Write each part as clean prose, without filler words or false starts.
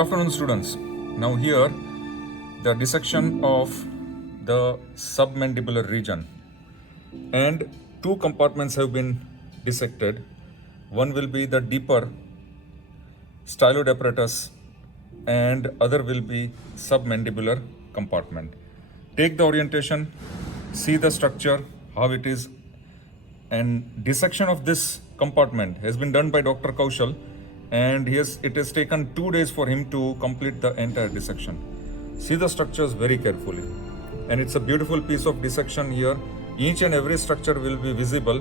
afternoon, students. Now here, the dissection of the submandibular region, and two compartments have been dissected. One will be the deeper styloid apparatus, and other will be submandibular compartment. Take the orientation, see the structure, how it is, and dissection of this compartment has been done by Dr. Kaushal, and it has taken 2 days for him to complete the entire dissection. See the structures very carefully, and it's a beautiful piece of dissection here. Each and every structure will be visible.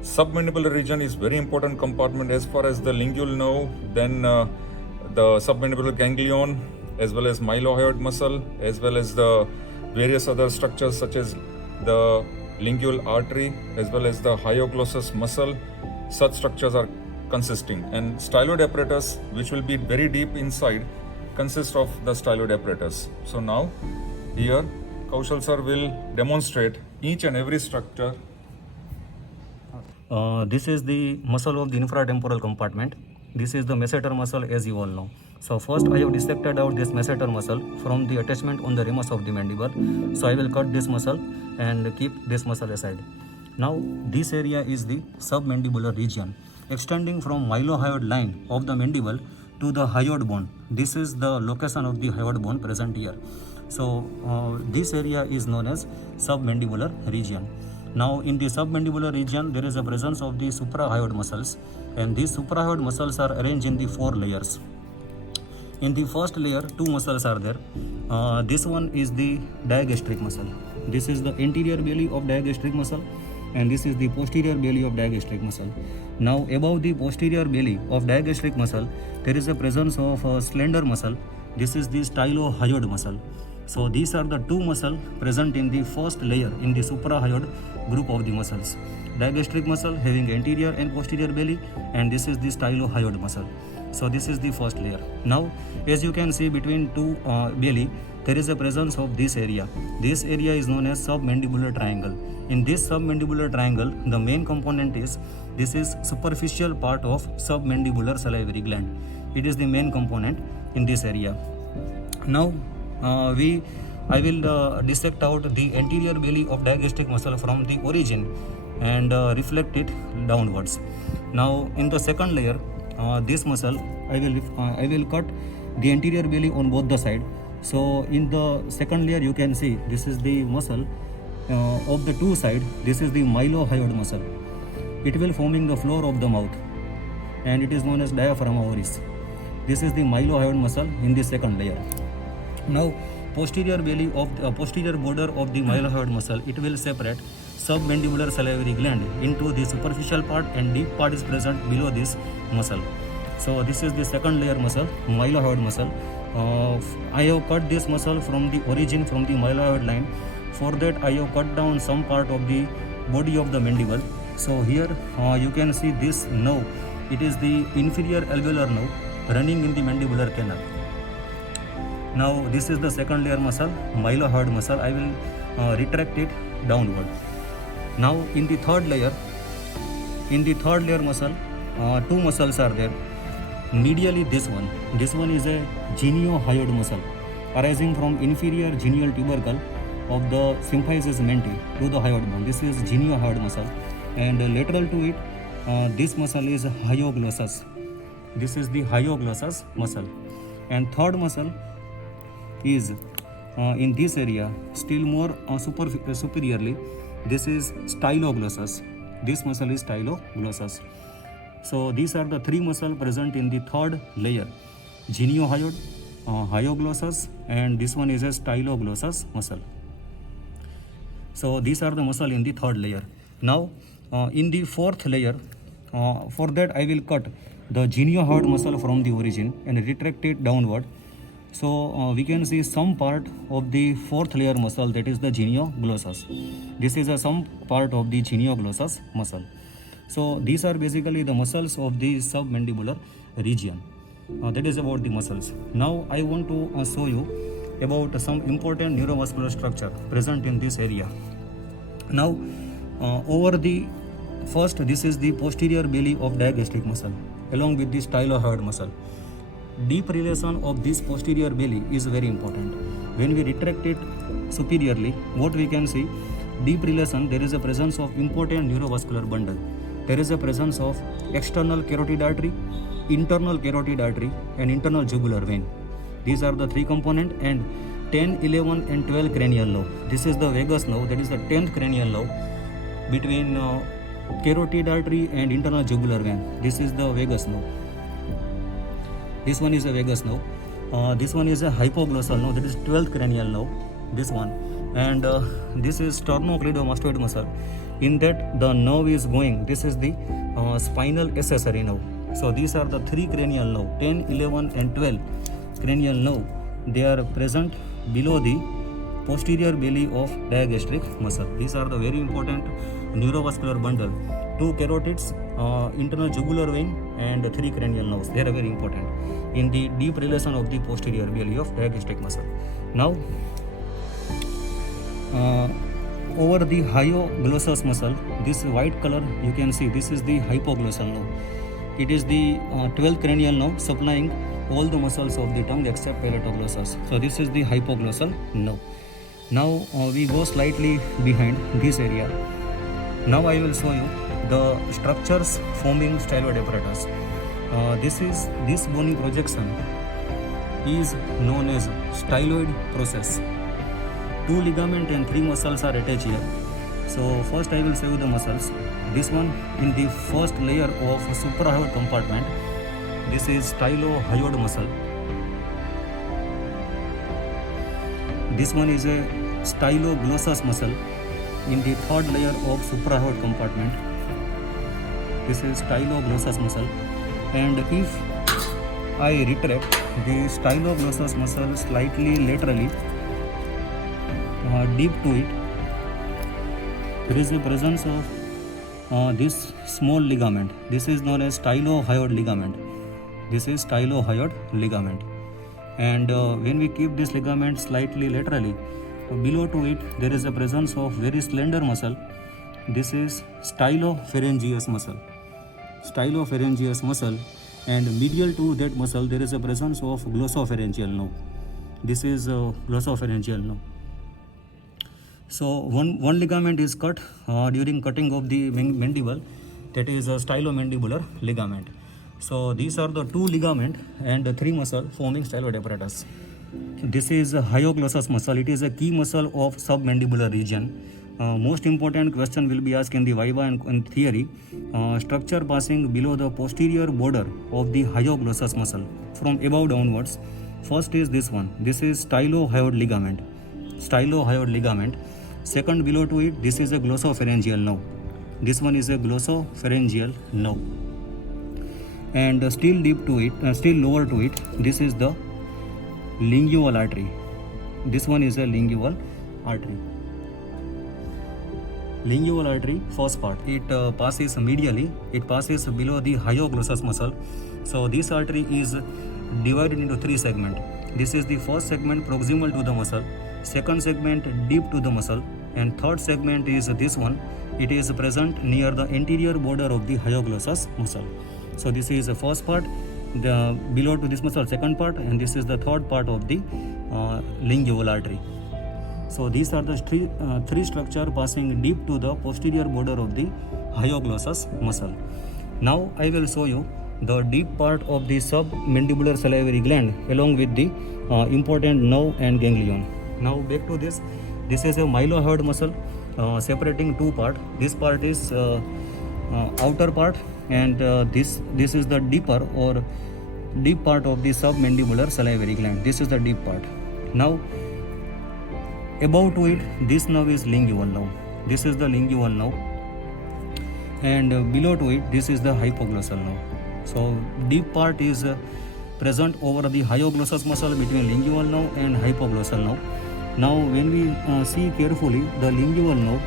Submandibular region is very important compartment as far as the lingual nerve, then the submandibular ganglion, as well as mylohyoid muscle, as well as the various other structures such as the lingual artery, as well as the hyoglossus muscle. Such structures are consisting, and styloid apparatus, which will be very deep inside, consists of the styloid apparatus. So now here Kaushal sir will demonstrate each and every structure. This is the muscle of the infratemporal compartment. This is the masseter muscle, as you all know. So first I have dissected out this masseter muscle from the attachment on the ramus of the mandible. So I will cut this muscle and keep this muscle aside. Now this area is the submandibular region, extending from mylohyoid line of the mandible to the hyoid bone. This is the location of the hyoid bone present here. So this area is known as submandibular region. Now in the submandibular region there is a presence of the suprahyoid muscles, and these suprahyoid muscles are arranged in the 4 layers. In the first layer 2 muscles are there. This one is the digastric muscle. This is the anterior belly of digastric muscle, and this is the posterior belly of digastric muscle. Now above the posterior belly of digastric muscle there is a presence of a slender muscle. This is the stylohyoid muscle. So these are the 2 muscles present in the first layer in the suprahyoid group of the muscles. Digastric muscle having anterior and posterior belly, and this is the stylohyoid muscle. So this is the first layer. Now as you can see, between 2 belly there is a presence of this area. This area is known as submandibular triangle. In this submandibular triangle, the main component is, this is superficial part of submandibular salivary gland. It is the main component in this area. Now I will dissect out the anterior belly of digastric muscle from the origin and reflect it downwards. Now in the second layer, this muscle I will cut the anterior belly on both the side. So in the second layer you can see this is the muscle of the 2 side. This is the mylohyoid muscle. It will forming the floor of the mouth, and it is known as diaphragma oris. This is the mylohyoid muscle in the second layer. Now posterior belly of posterior border of the mylohyoid muscle, it will separate submandibular salivary gland into the superficial part, and deep part is present below this muscle. So this is the second layer muscle, mylohyoid muscle. I have cut this muscle from the origin, from the mylohyoid line. For that I have cut down some part of the body of the mandible. So here you can see this nerve. It is the inferior alveolar nerve running in the mandibular canal. Now this is the second layer muscle, mylohyoid muscle. I will retract it downward. Now in the third layer muscle, 2 muscles are there. Medially this one is a geniohyoid muscle arising from inferior genial tubercle of the symphysis menti to the hyoid bone. This is geniohyoid muscle, and lateral to it this muscle is hyoglossus. This is the hyoglossus muscle. And third muscle is in this area, still more superiorly, this is styloglossus. This muscle is styloglossus. So these are the 3 muscles present in the third layer: geniohyoid, hyoglossus, and this one is a styloglossus muscle. So these are the muscle in the third layer. Now in the fourth layer, for that I will cut the geniohyoid muscle from the origin and retract it downward. So we can see some part of the fourth layer muscle, that is the genioglossus. This is some part of the genioglossus muscle. So these are basically the muscles of the submandibular region. That is about the muscles. Now I want to show you about some important neuromuscular structure present in this area. Now over the first, this is the posterior belly of digastric muscle along with the stylohyoid muscle. deep relation of this posterior belly is very important. When we retract it superiorly, what we can see, deep relation, there is a presence of important neurovascular bundle. There is a presence of external carotid artery, internal carotid artery, and internal jugular vein. These are the three components. And 10, 11 and 12 cranial nerve. This is the vagus nerve, that is the 10th cranial nerve between carotid artery and internal jugular vein. This is the vagus nerve. This one is a vagus nerve. This one is a hypoglossal nerve, that is 12th cranial nerve. This one. And this is sternocleidomastoid muscle. In that the nerve is going. This is the spinal accessory nerve. So these are the three cranial nerve, 10, 11 and 12 cranial nerve. They are present below the posterior belly of digastric muscle. These are the very important neurovascular bundle. 2 carotids, internal jugular vein and 3 cranial nerves. They are very important in the deep relation of the posterior belly of digastric muscle. Now, over the hyoglossus muscle, this white color you can see, this is the hypoglossal nerve. It is the 12th cranial nerve supplying all the muscles of the tongue except palatoglossus. So this is the hypoglossal nerve. Now we go slightly behind this area. Now I will show you the structures forming styloid apparatus. This bony projection is known as styloid process. 2 ligaments and 3 muscles are attached here. So first I will show you the muscles. This one in the first layer of suprahyoid compartment. This is stylohyoid muscle. This one is a styloglossus muscle in the third layer of suprahyoid compartment. This is styloglossus muscle. And if I retract the styloglossus muscle slightly laterally, deep to it, there is the presence of this small ligament. This is known as stylohyoid ligament. This is stylohyoid ligament. And when we keep this ligament slightly laterally, below to it there is a presence of very slender muscle. This is stylopharyngeus muscle. Stylopharyngeus muscle, and medial to that muscle there is a presence of glossopharyngeal nerve. This is glossopharyngeal nerve. So one ligament is cut during cutting of the mandible, that is a stylomandibular ligament. So these are the 2 ligament and 3 muscle forming styloid apparatus. This is a hyoglossus muscle. It is a key muscle of submandibular region. Most important question will be asked in the viva and theory. Structure passing below the posterior border of the hyoglossus muscle from above downwards. First is this one. This is stylohyoid ligament. Stylohyoid ligament. Second below to it, this is a glossopharyngeal nerve. This one is a glossopharyngeal nerve. And still deep to it, still lower to it, this is the lingual artery. This one is a lingual artery. Lingual artery, first part, it passes medially, it passes below the hyoglossus muscle. So this artery is divided into 3 segments. This is the first segment proximal to the muscle, second segment deep to the muscle, and third segment is this one. It is present near the anterior border of the hyoglossus muscle. So this is the first part, the below to this muscle second part, and this is the third part of the lingual artery. So these are the three structure passing deep to the posterior border of the hyoglossus muscle. Now I will show you the deep part of the submandibular salivary gland along with the important nerve and ganglion. Now back to this. This is a mylohyoid muscle separating 2 parts. This part is outer part, and this is the deeper or deep part of the submandibular salivary gland. This is the deep part. Now above to it, this nerve is lingual nerve. This is the lingual nerve, and below to it, this is the hypoglossal nerve. So deep part is present over the hyoglossus muscle between lingual nerve and hypoglossal nerve. Now when we see carefully the lingual nerve,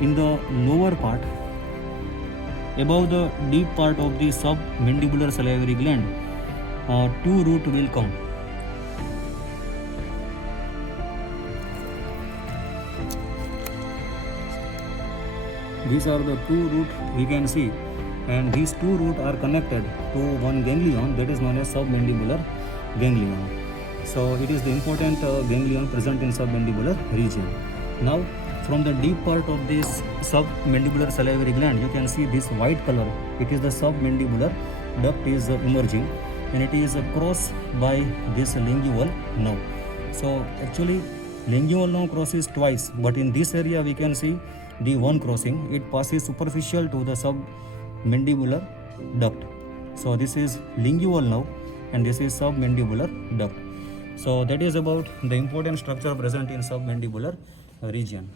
in the lower part, above the deep part of the submandibular salivary gland, 2 root will come. These are the 2 root we can see and these two roots are connected to one ganglion that is known as submandibular ganglion. So it is the important ganglion present in submandibular region. Now from the deep part of this submandibular salivary gland, you can see this white color. It is the submandibular duct is emerging, and it is crossed by this lingual nerve. So actually lingual nerve crosses twice, but in this area we can see the one crossing. It passes superficial to the submandibular duct. So this is lingual nerve and this is submandibular duct. So that is about the important structure present in submandibular region.